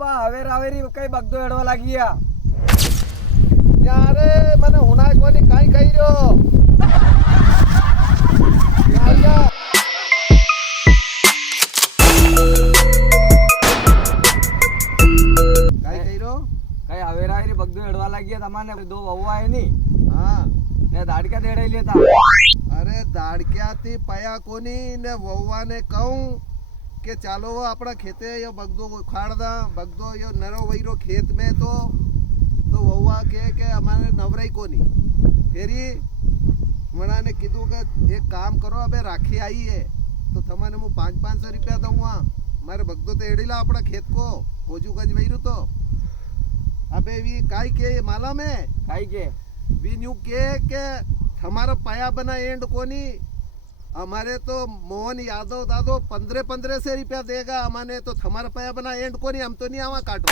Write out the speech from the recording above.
બા હવેરી કઈ બગદો એડવા લાગી ગયા યારે મને હુનાય કોની કાઈ કહી રહ્યો કાઈ કહી રહ્યો કઈ હવેરી બગદો એડવા લાગી ગયા તમારે દો વહુ આય ની હા ને દાડકા દેડાઈ લેતા અરે દાડક્યાથી પયા કોની ને વહુવાને કહું કે ચાલો આપણા ખેતે યો બગદો ઉખાડદા બગદો યો નરો વૈરો ખેત में तो વહુવા કે અમારે નવરાઈ કોની ફેરી મણાને કીધું કે એક કામ કરો અબે રાખી आई है तो તમને હું 500 રૂપિયા દઉં મારે બગદો તો એડીલા આપણા ખેત કો કોજુગંજ વૈરું તો અબે વી કાઈ કે માલूम है કાઈ કે वी न्यू के हमारा पाया बना एंड कोनी हमारे तो मोहन यादव दादो 15 से रुपया देगा हमारे तो हमारा पाया बना एंड कोनी हम तो नहीं आवा काटो